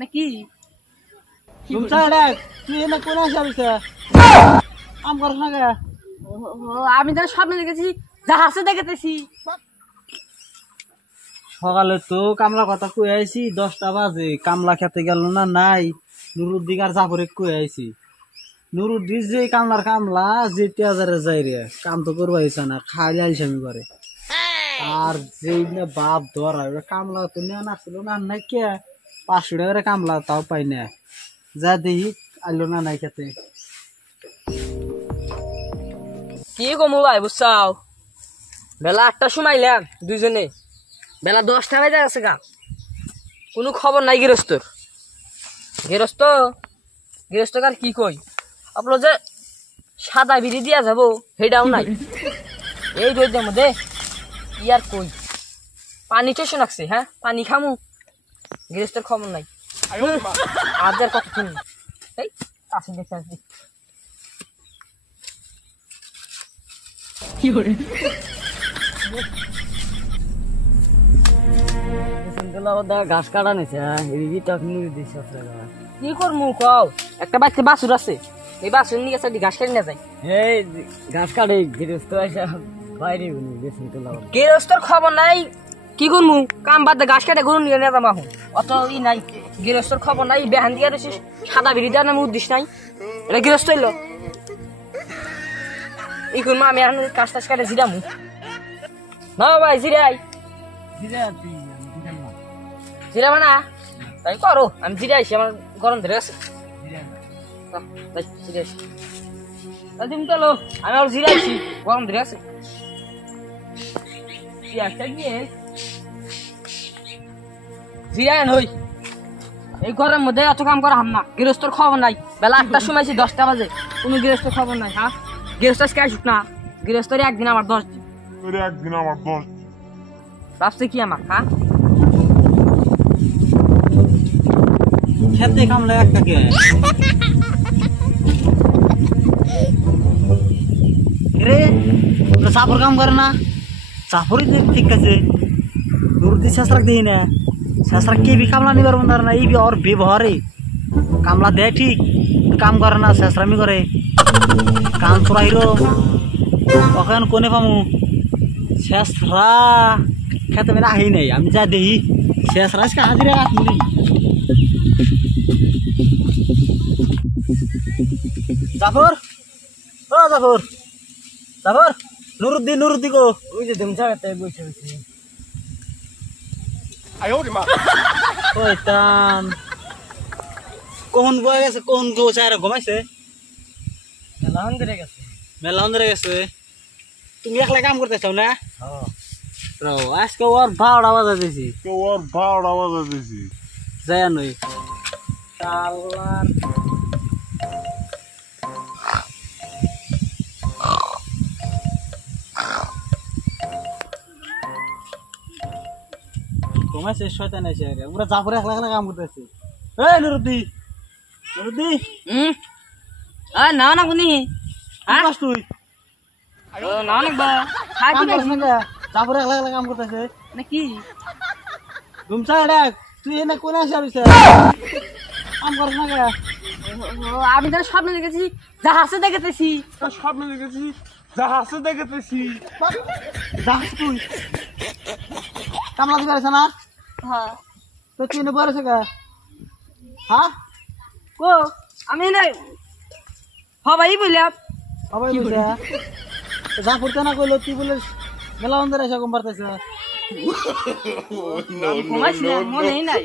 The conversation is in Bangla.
নাকি তুই এনে কোন আসে কাম করছ না কে? আমি তো স্বপ্নে দেখেছি জাহাজে দেখেছি। সকালে তো কামলা কথা কই আইছি 10টা বাজে, কামলা খেতে গেল না নাই নুরুদ্দিন আর জাফরে কই আইছি। নুরুদ্দিন যে কামলার কামলা যে তেজারে যাই রে কাম তো করবো আইসা না, খাইলে আইসামি করে। আর যেই না বাপ ধরা কামলা তো নেওয়া নাছিল না নাই কে 500 টাকার কামলা তাও পাই না, যা দেখি আইলো না নাই খেতে। কি কমু ভাই বুঝছাও, বেলা 8টার সময় এলাম দুইজনে, বেলা 10টা বাজে গেছে গা, কোনো খবর নাই গৃহস্থর। গৃহস্থ আর কি কই, আপনার যে সাদা বিড়ি দিয়া যাবো সেটাও নাই এই রোদের মধ্যে। কি আর কই, পানি চষে লাগছে, হ্যাঁ পানি খামু, গৃহস্থের খবর নাই। আদের কত শুনি এই আসি দেখে আসি কি করে ঘাস কাটা নিছে কি করমু কও, একটা বাচ্চা বাছুর আছে, এই বাছুর নিয়ে গেছে ঘাস কেটে নিয়ে যায়। এই ঘাস কাটে গৃহস্থ আসা বাইরে গৃহস্থর খবর নাই, কি করমু কাম বাদ ঘাস কেটে গরু নিয়ে নিয়ে যাবো এখন, অত ই নাই। গৃহস্থর খবর নাই, বেহান দিয়ে রয়েছিস সাদা বিড়ি দেওয়ার নামে উদ্দেশ্য নাই, এটা গৃহস্থ এলো। ই করবো আমি এখন কাজ টাজ কাটে জিরামু না ভাই, জিরাই জিরাবো না তাই করো, আমি জিরে আইসি, আমার গরম ধরে আছে। তুমি চলো, আমি আর জিরে আইসি, গরম ধরে আছে। জিরায় নই, এই ঘরের মধ্যে এত কাম করা হাম না। গৃহস্থর খবর নাই, বেলা 8টার সময় 10টা বাজে, কোনো গৃহস্থর খবর নাই। হ্যাঁ গৃহস্থ আজকে আসুক না, গৃহস্থর একদিন আমার 10 দিন, ভাবছে কি আমার। হ্যাঁ খেতে কামলা একটা কে রে চাপর কাম করে না, চাপরই ঠিক আছে। নুরুদ্দিন শেষরাক দিই না, শেষরাক কে বি কামলা নিবার মন্দার না, এই বি ওর ব্যবহারে কামলা দেয় ঠিক, কাম করে না, শেষরামি করে। কাম ছোড়া হিরো ওখান কোনে পামু, শেষরা খেতে মেরে আহি নাই। আমি যা দেখি শেষরা আজকে হাজিরা রাখলি জাফর, ও জাফর, জাফর, নুরুদ্দিন গো, ওই যে ধুমছা করতে বসে বসে কখন বয়ে গেছে, কখন গো চায় ঘুমাইছে, মেলা অন্ধরে গেছে। তুমি একলা কাম করতে চাও না? আজকে ওর 12টা বাজা দিছি, যাই নই ঘুমাইছে, শয়তান আছে ওরা জাফরে একলা একলা কাম করতেছে। এই নুরুদ্দি না না কোনি তুই না না জাফরে একলা একলা কাম করতেছে নাকি ঘুমছা দেখ, তুই এনে কোন আসে কাম করছ না কে? আমি তো স্বপ্নে দেখেছি জাহাজে দেখেছি। জাহাজ তুই কামলা দিতে পারছ না? হ্যাঁ তো তুই এনে বলেছে কে? হ্যাঁ কো আমি না হবাই বললাম সবাই বলছে জাফরতে না কইলো, তুই বলে মেলা অন্ধের এসে কম পারতেছে। ঘুমাইছিলাম মনেই নাই।